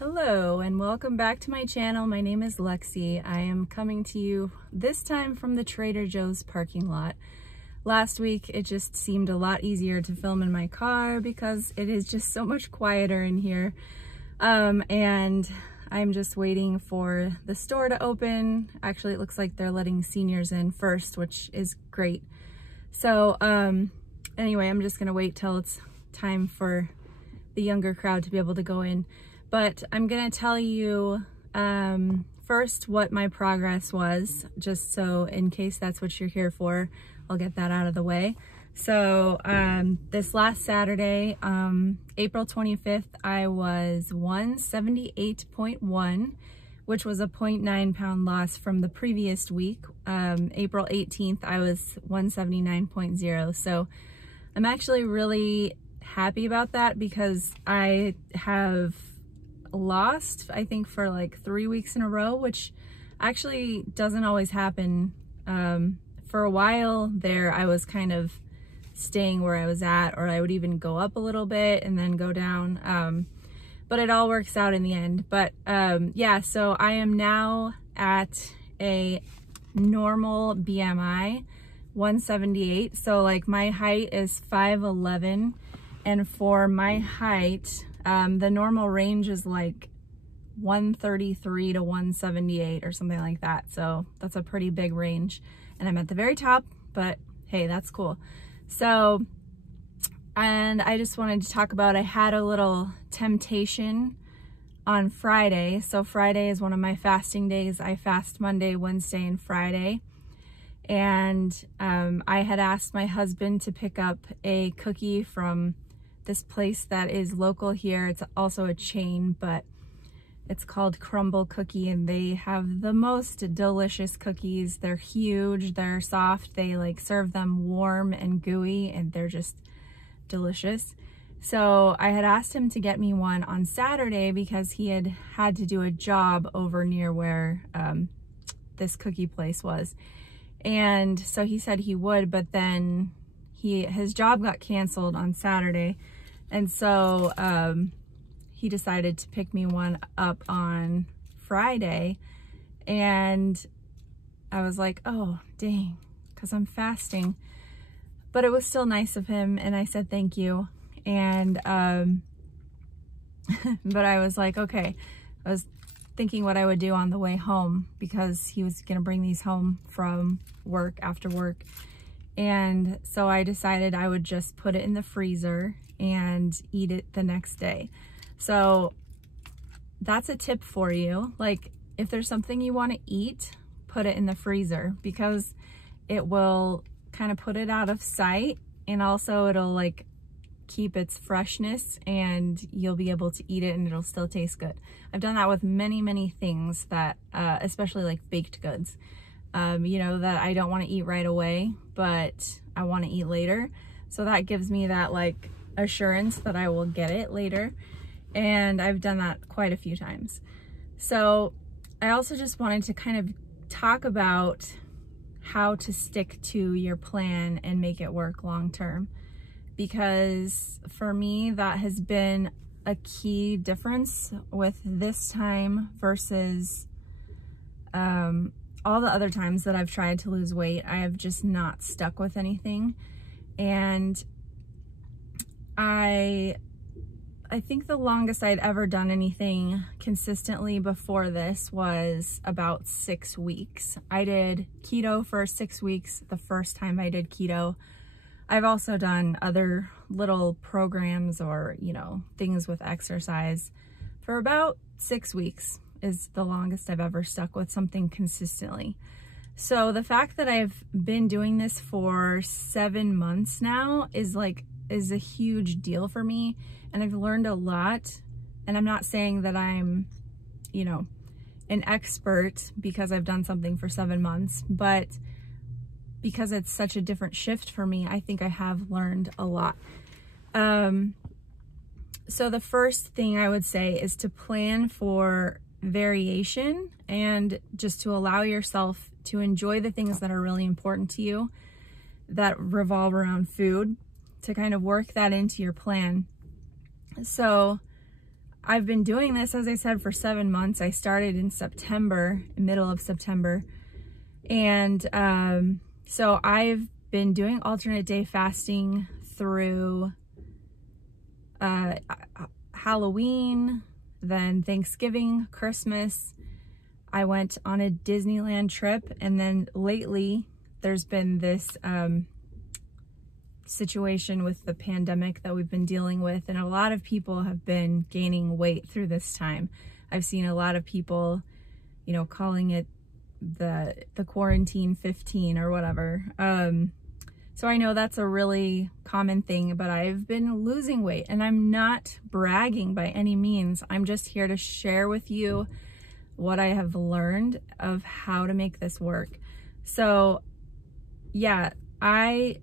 Hello and welcome back to my channel. My name is Lexi. I am coming to you this time from the Trader Joe's parking lot. Last week it just seemed a lot easier to film in my car because it is just so much quieter in here. And I'm just waiting for the store to open. Actually, it looks like they're letting seniors in first, which is great. So anyway, I'm just gonna wait till it's time for the younger crowd to be able to go in. But I'm gonna tell you first what my progress was, just so in case that's what you're here for, I'll get that out of the way. So this last Saturday, April 25th, I was 178.1, which was a 0.9 pound loss from the previous week. April 18th, I was 179.0. So I'm actually really happy about that because I have lost, I think, for like 3 weeks in a row, which actually doesn't always happen. For a while there, I was kind of staying where I was at, or I would even go up a little bit and then go down. But it all works out in the end. But yeah, so I am now at a normal BMI, 178. So like my height is 5'11", and for my height, the normal range is like 133 to 178 or something like that. So that's a pretty big range. And I'm at the very top, but hey, that's cool. So, and I just wanted to talk about, I had a little temptation on Friday. So Friday is one of my fasting days. I fast Monday, Wednesday, and Friday. And I had asked my husband to pick up a cookie from this place that is local here. It's also a chain, but it's called Crumble Cookie, and they have the most delicious cookies. They're huge, they're soft, they like serve them warm and gooey, and they're just delicious. So I had asked him to get me one on Saturday because he had to do a job over near where this cookie place was. And so he said he would, but then his job got canceled on Saturday. And so he decided to pick me one up on Friday. And I was like, oh, dang, because I'm fasting. But it was still nice of him, and I said thank you. And, but I was like, okay, I was thinking what I would do on the way home because he was gonna bring these home from work, after work. And so I decided I would just put it in the freezer and eat it the next day. So that's a tip for you. Like, if there's something you want to eat, put it in the freezer because it will kind of put it out of sight, and also it'll like keep its freshness, and you'll be able to eat it and it'll still taste good. I've done that with many things that, especially like baked goods, you know, that I don't want to eat right away, but I want to eat later. So that gives me that like assurance that I will get it later. And I've done that quite a few times. So I also just wanted to kind of talk about how to stick to your plan and make it work long term. Because for me, that has been a key difference with this time versus all the other times that I've tried to lose weight. I have just not stuck with anything. And I think the longest I'd ever done anything consistently before this was about 6 weeks. I did keto for 6 weeks the first time I did keto. I've also done other little programs or, you know, things with exercise for about 6 weeks is the longest I've ever stuck with something consistently. So the fact that I've been doing this for 7 months now is a huge deal for me, and I've learned a lot. And I'm not saying that I'm, you know, an expert because I've done something for 7 months, but because it's such a different shift for me, I think I have learned a lot. So the first thing I would say is to plan for variation and just to allow yourself to enjoy the things that are really important to you that revolve around food, to kind of work that into your plan. So I've been doing this, as I said, for 7 months. I started in September, middle of September. And so I've been doing alternate day fasting through Halloween, then Thanksgiving, Christmas. I went on a Disneyland trip, and then lately there's been this situation with the pandemic that we've been dealing with, and a lot of people have been gaining weight through this time. I've seen a lot of people, you know, calling it the quarantine 15 or whatever. So I know that's a really common thing, but I've been losing weight, and I'm not bragging by any means. I'm just here to share with you what I have learned of how to make this work. So yeah, I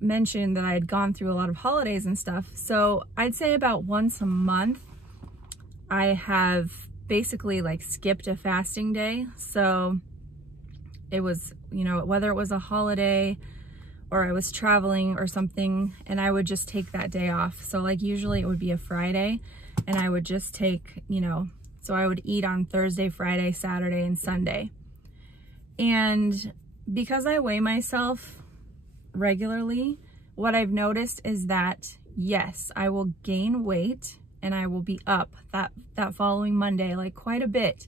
mentioned that I had gone through a lot of holidays and stuff. So I'd say about once a month, I have basically like skipped a fasting day. So it was, you know, whether it was a holiday or I was traveling or something, and I would just take that day off. So like usually it would be a Friday, and I would just take, you know, so I would eat on Thursday, Friday, Saturday, and Sunday. And because I weigh myself regularly, what I've noticed is that, yes, I will gain weight and I will be up that following Monday, like quite a bit.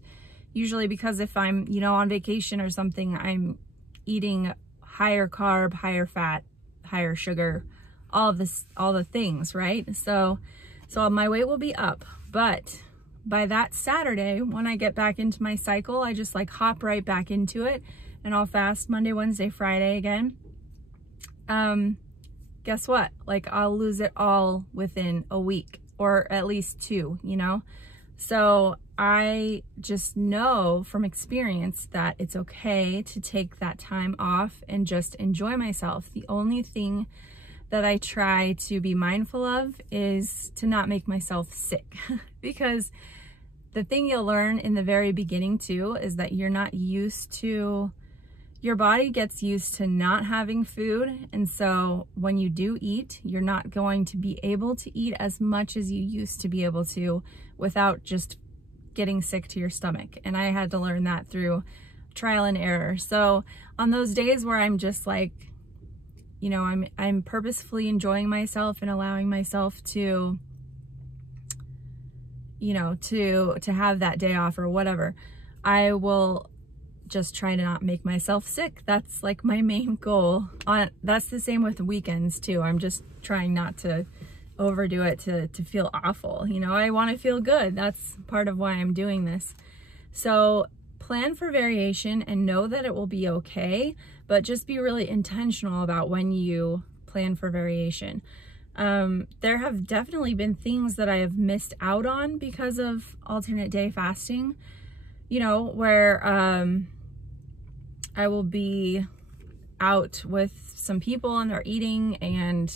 Usually because if I'm, you know, on vacation or something, I'm eating higher carb, higher fat, higher sugar, all the things, right? So my weight will be up, but by that Saturday, when I get back into my cycle, I just like hop right back into it, and I'll fast Monday, Wednesday, Friday again. Guess what? Like I'll lose it all within a week, or at least 2, you know? So I just know from experience that it's okay to take that time off and just enjoy myself. The only thing that I try to be mindful of is to not make myself sick because the thing you'll learn in the very beginning too is that you're not used to, your body gets used to not having food. And so when you do eat, you're not going to be able to eat as much as you used to be able to without just getting sick to your stomach. And I had to learn that through trial and error. So on those days where I'm just like, you know, I'm purposefully enjoying myself and allowing myself to, you know, to have that day off or whatever, I will just try to not make myself sick. That's like my main goal. That's the same with weekends too. I'm just trying not to overdo it to feel awful. You know, I want to feel good. That's part of why I'm doing this. So plan for variation and know that it will be okay, but just be really intentional about when you plan for variation. There have definitely been things that I have missed out on because of alternate day fasting, you know, where I will be out with some people and they're eating and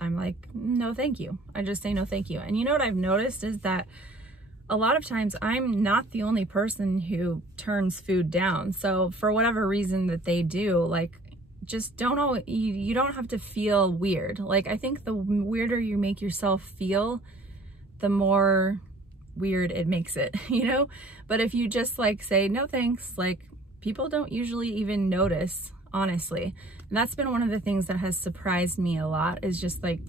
I'm like, no, thank you. I just say no, thank you. And you know what I've noticed is that a lot of times I'm not the only person who turns food down. So for whatever reason that they do, like, just you don't have to feel weird. Like, I think the weirder you make yourself feel, the more weird it makes it, you know? But if you just like say, no thanks, like people don't usually even notice, honestly. And that's been one of the things that has surprised me a lot, is just like,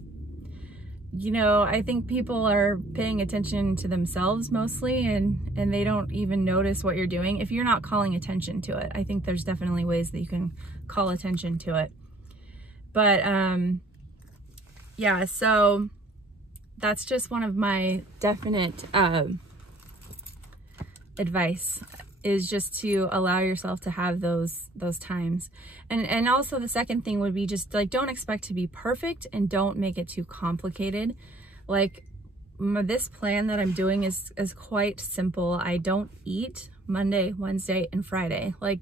you know, I think people are paying attention to themselves mostly, and they don't even notice what you're doing if you're not calling attention to it. I think there's definitely ways that you can call attention to it. But yeah, so that's just one of my definite advice, is just to allow yourself to have those times. And also the second thing would be just like, don't expect to be perfect and don't make it too complicated. Like this plan that I'm doing is quite simple. I don't eat Monday, Wednesday, and Friday. Like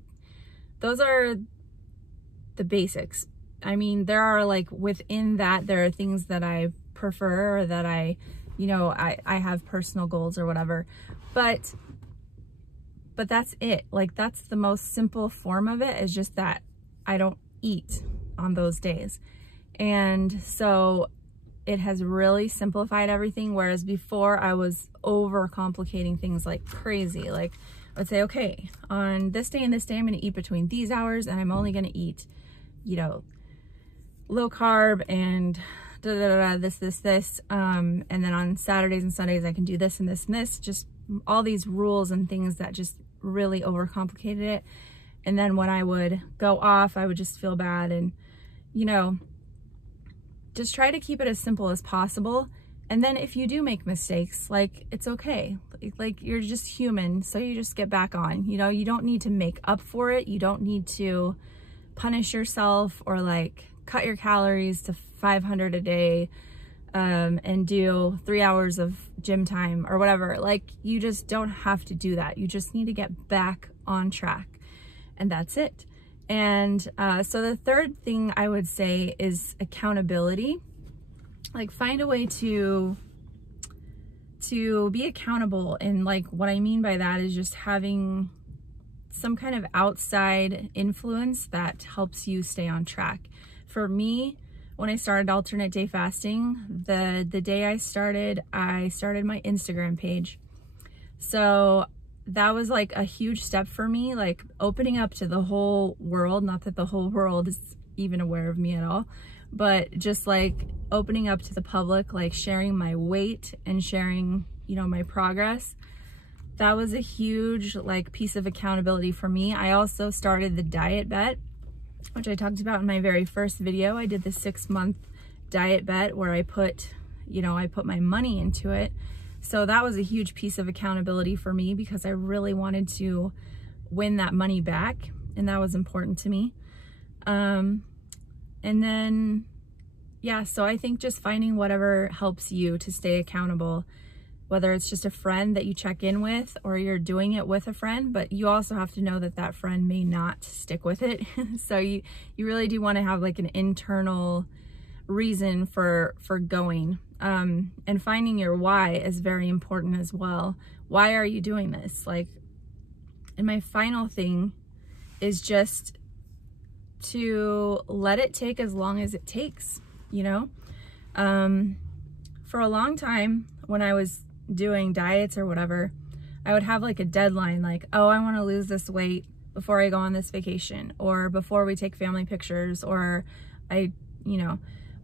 those are the basics. I mean, there are like within that, there are things that I prefer or that I have personal goals or whatever, but that's it. Like that's the most simple form of it, is just that I don't eat on those days. And so it has really simplified everything, whereas before I was overcomplicating things like crazy. Like I would say, okay, on this day and this day, I'm going to eat between these hours, and I'm only going to eat, you know, low carb and this. And then on Saturdays and Sundays, I can do this and this and this. Just all these rules and things that just really overcomplicated it. And then when I would go off, I would just feel bad. And, you know, just try to keep it as simple as possible. And then if you do make mistakes, like, it's okay. Like, you're just human, so you just get back on. You know, you don't need to make up for it. You don't need to punish yourself or like cut your calories to 500 a day and do 3 hours of gym time or whatever. Like, you just don't have to do that. You just need to get back on track, and that's it. And so the third thing I would say is accountability. Like, find a way to be accountable. And like, what I mean by that is just having some kind of outside influence that helps you stay on track. For me, when I started alternate day fasting, the day I started my Instagram page. So that was like a huge step for me, like opening up to the whole world. Not that the whole world is even aware of me at all, but just like opening up to the public, like sharing my weight and sharing, you know, my progress. That was a huge like piece of accountability for me. I also started the diet bet, which I talked about in my very first video. I did the 6-month diet bet where I put my money into it. So that was a huge piece of accountability for me because I really wanted to win that money back, and that was important to me. And then, yeah, so I think just finding whatever helps you to stay accountable, whether it's just a friend that you check in with or you're doing it with a friend, but you also have to know that that friend may not stick with it. So you really do want to have like an internal reason for going. And finding your why is very important as well. Why are you doing this? Like, and my final thing is just to let it take as long as it takes, you know? For a long time when I was doing diets or whatever, I would have like a deadline, like, oh, I want to lose this weight before I go on this vacation, or before we take family pictures, or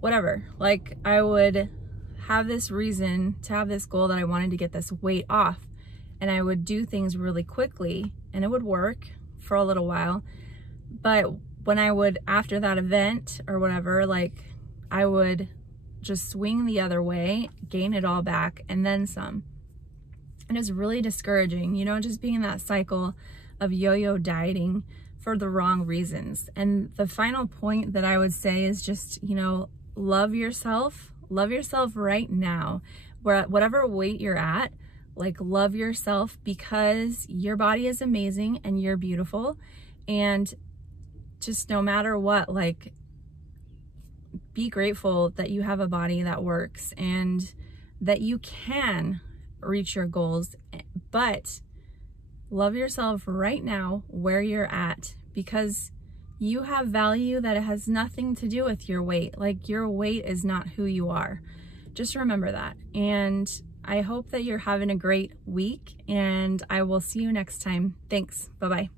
whatever. Like, I would have this reason to have this goal that I wanted to get this weight off, and I would do things really quickly and it would work for a little while. But when I would, after that event or whatever, like, I would just swing the other way, gain it all back, and then some. And it's really discouraging, you know, just being in that cycle of yo-yo dieting for the wrong reasons. And the final point that I would say is just, you know, love yourself right now. Whatever weight you're at, like, love yourself, because your body is amazing and you're beautiful. And just no matter what, like, be grateful that you have a body that works and that you can reach your goals. But love yourself right now where you're at, because you have value that has nothing to do with your weight. Like, your weight is not who you are. Just remember that. And I hope that you're having a great week, and I will see you next time. Thanks. Bye-bye.